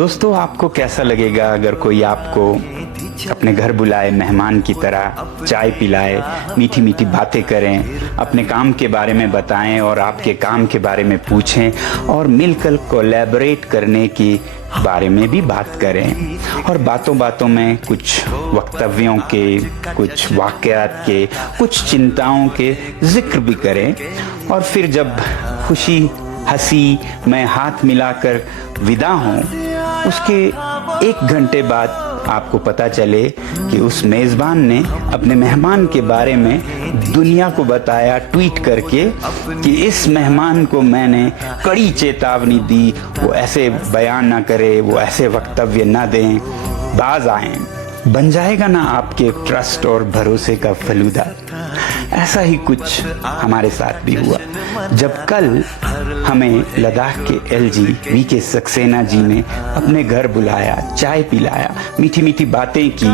दोस्तों, आपको कैसा लगेगा अगर कोई आपको अपने घर बुलाए, मेहमान की तरह चाय पिलाए, मीठी मीठी बातें करें, अपने काम के बारे में बताएं और आपके काम के बारे में पूछें और मिलकर कोलैबोरेट करने की बारे में भी बात करें और बातों बातों में कुछ वक्तव्यों के, कुछ वाक़यात के, कुछ चिंताओं के जिक्र भी करें और फिर जब खुशी हंसी में हाथ मिलाकर विदा हों, उसके 1 घंटे बाद आपको पता चले कि उस मेज़बान ने अपने मेहमान के बारे में दुनिया को बताया ट्वीट करके कि इस मेहमान को मैंने कड़ी चेतावनी दी, वो ऐसे बयान ना करे, वो ऐसे वक्तव्य ना दें, बाज आएं। बन जाएगा ना आपके ट्रस्ट और भरोसे का फलूदा। ऐसा ही कुछ हमारे साथ भी हुआ जब कल हमें लद्दाख के एलजी वीके सक्सेना जी ने अपने घर बुलाया, चाय पिलाया, मीठी मीठी बातें की,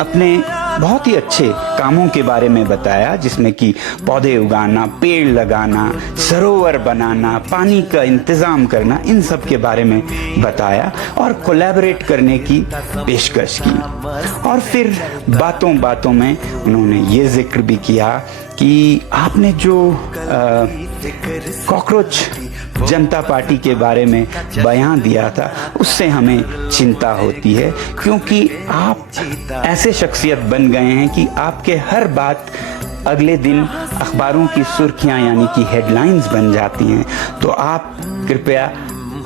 अपने बहुत ही अच्छे कामों के बारे में बताया, जिसमें कि पौधे उगाना, पेड़ लगाना, सरोवर बनाना, पानी का इंतज़ाम करना, इन सब के बारे में बताया और कोलैबोरेट करने की पेशकश की। और फिर बातों बातों में उन्होंने ये जिक्र भी किया कि आपने जो कॉकरोच जनता पार्टी के बारे में बयान दिया था, उससे हमें चिंता होती है, क्योंकि आप ऐसे शख्सियत बन गए हैं कि आपके हर बात अगले दिन अखबारों की सुर्खियां यानी कि हेडलाइंस बन जाती हैं। तो आप कृपया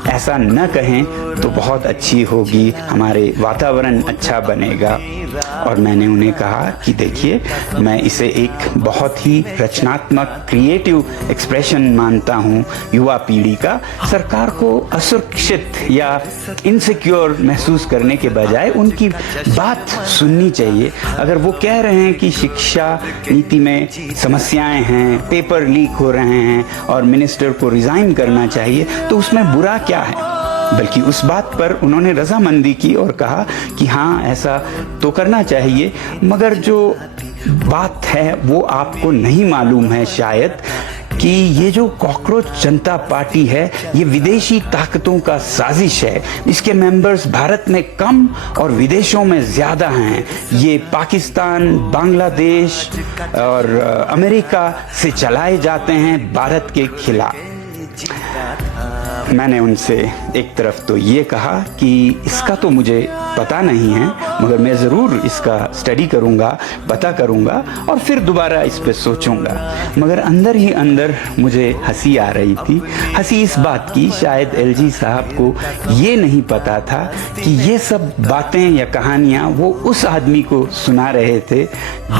ऐसा न कहें तो बहुत अच्छी होगी, हमारे वातावरण अच्छा बनेगा। और मैंने उन्हें कहा कि देखिए, मैं इसे एक बहुत ही रचनात्मक क्रिएटिव एक्सप्रेशन मानता हूँ युवा पीढ़ी का। सरकार को असुरक्षित या इनसिक्योर महसूस करने के बजाय उनकी बात सुननी चाहिए। अगर वो कह रहे हैं कि शिक्षा नीति में समस्याएं हैं, पेपर लीक हो रहे हैं और मिनिस्टर को रिज़ाइन करना चाहिए, तो उसमें बुरा क्या है? बल्कि उस बात पर उन्होंने रजामंदी की और कहा कि हाँ, ऐसा तो करना चाहिए, मगर जो बात है वो आपको नहीं मालूम है शायद कि ये जो कॉकरोच जनता पार्टी है, ये विदेशी ताकतों का साजिश है। इसके मेंबर्स भारत में कम और विदेशों में ज़्यादा हैं। ये पाकिस्तान, बांग्लादेश और अमेरिका से चलाए जाते हैं भारत के खिलाफ। मैंने उनसे एक तरफ तो ये कहा कि इसका तो मुझे पता नहीं है, मगर मैं ज़रूर इसका स्टडी करूँगा, पता करूँगा और फिर दोबारा इस पे सोचूँगा। मगर अंदर ही अंदर मुझे हंसी आ रही थी। हंसी इस बात की, शायद एलजी साहब को ये नहीं पता था कि ये सब बातें या कहानियाँ वो उस आदमी को सुना रहे थे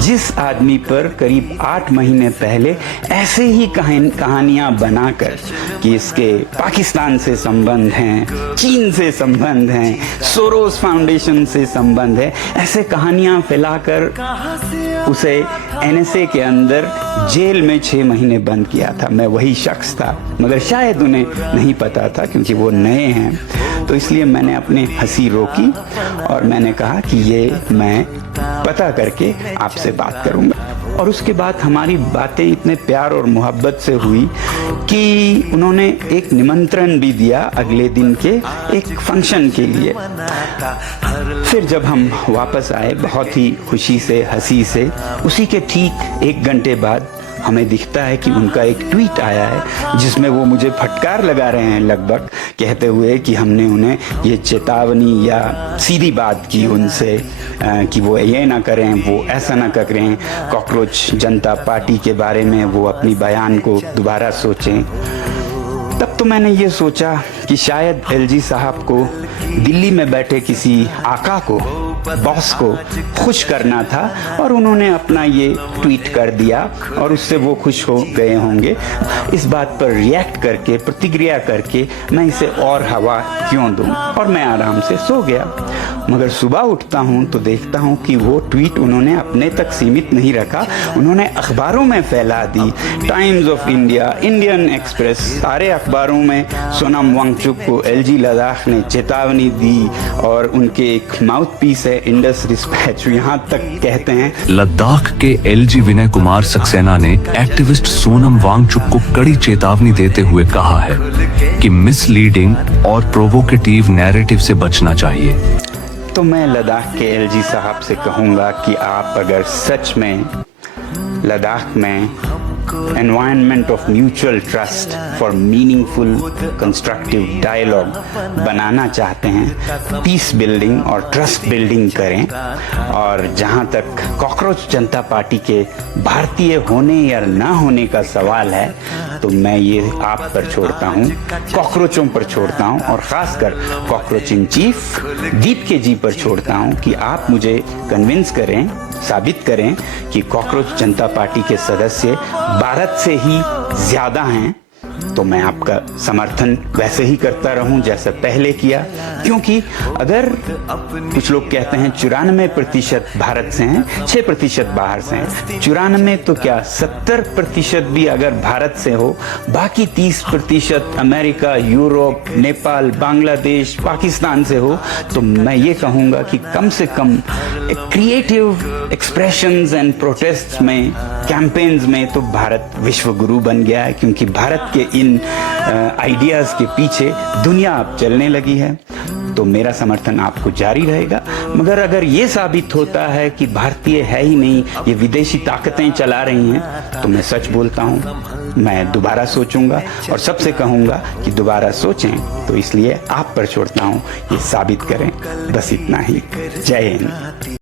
जिस आदमी पर करीब 8 महीने पहले ऐसे ही कहानियाँ बनाकर कि इसके पाकिस्तान से संबंध हैं, चीन से संबंध हैं, सोरोस फाउंडेशन से संबंध है, ऐसे कहानियां फैलाकर उसे एनएसए के अंदर जेल में 6 महीने बंद किया था। मैं वही शख्स था, मगर शायद उन्हें नहीं पता था क्योंकि वो नए हैं। तो इसलिए मैंने अपनी हंसी रोकी और मैंने कहा कि ये मैं पता करके आपसे बात करूंगा। और उसके बाद हमारी बातें इतने प्यार और मोहब्बत से हुई कि उन्होंने एक निमंत्रण भी दिया अगले दिन के एक फंक्शन के लिए। फिर जब हम वापस आए बहुत ही खुशी से, हंसी से, उसी के ठीक 1 घंटे बाद हमें दिखता है कि उनका एक ट्वीट आया है जिसमें वो मुझे फटकार लगा रहे हैं, लगभग कहते हुए कि हमने उन्हें ये चेतावनी या सीधी बात की उनसे कि वो ये ना करें, वो ऐसा ना करें, कॉकरोच जनता पार्टी के बारे में वो अपनी बयान को दोबारा सोचें। तब तो मैंने ये सोचा कि शायद एलजी साहब को दिल्ली में बैठे किसी आका को, बॉस को खुश करना था और उन्होंने अपना ये ट्वीट कर दिया और उससे वो खुश हो गए होंगे। इस बात पर रिएक्ट करके, प्रतिक्रिया करके मैं इसे और हवा क्यों दूं, और मैं आराम से सो गया। मगर सुबह उठता हूं तो देखता हूं कि वो ट्वीट उन्होंने अपने तक सीमित नहीं रखा, उन्होंने अखबारों में फैला दी। Times of India, Indian Express, सारे अखबारों में सोनम वांगचुक को एलजी लद्दाख ने चेतावनी दी और उनके एक माउथ पीस जैसे इंडस डिस्पैच यहाँ तक कहते हैं। लद्दाख के एलजी विनय कुमार सक्सेना ने एक्टिविस्ट सोनम वांगचुक को कड़ी चेतावनी देते हुए कहा है कि मिसलीडिंग और प्रोवोकेटिव नैरेटिव से बचना चाहिए। तो मैं लद्दाख के एलजी साहब से कहूँगा कि आप अगर सच में लद्दाख में environment of mutual trust for meaningful constructive dialogue बनाना चाहते हैं, पीस बिल्डिंग और ट्रस्ट बिल्डिंग करें। और जहां तक कॉकरोच जनता पार्टी के भारतीय होने या ना होने का सवाल है, तो मैं ये आप पर छोड़ता हूँ, कॉकरोचों पर छोड़ता हूँ, और ख़ासकर कॉकरोच इन चीफ दीपके जी पर छोड़ता हूँ कि आप मुझे कन्विंस करें, साबित करें कि कॉकरोच जनता पार्टी के सदस्य भारत से ही ज्यादा हैं। तो मैं आपका समर्थन वैसे ही करता रहूं जैसे पहले किया, क्योंकि अगर कुछ लोग कहते हैं 94% भारत से हैं, 6% बाहर से हैं, 94 तो क्या 70% भी अगर भारत से हो, बाकी 30% अमेरिका, यूरोप, नेपाल, बांग्लादेश, पाकिस्तान से हो, तो मैं ये कहूँगा कि कम से कम क्रिएटिव एक्सप्रेशंस एंड प्रोटेस्ट में, कैंपेन्स में तो भारत विश्व गुरु बन गया है, क्योंकि भारत के इन आइडियाज के पीछे दुनिया अब चलने लगी है। तो मेरा समर्थन आपको जारी रहेगा। मगर अगर ये साबित होता है कि भारतीय है ही नहीं, ये विदेशी ताकतें चला रही हैं, तो मैं सच बोलता हूँ, मैं दोबारा सोचूंगा और सबसे कहूँगा कि दोबारा सोचें। तो इसलिए आप पर छोड़ता हूँ, ये साबित करें। बस इतना ही। जय हिंद।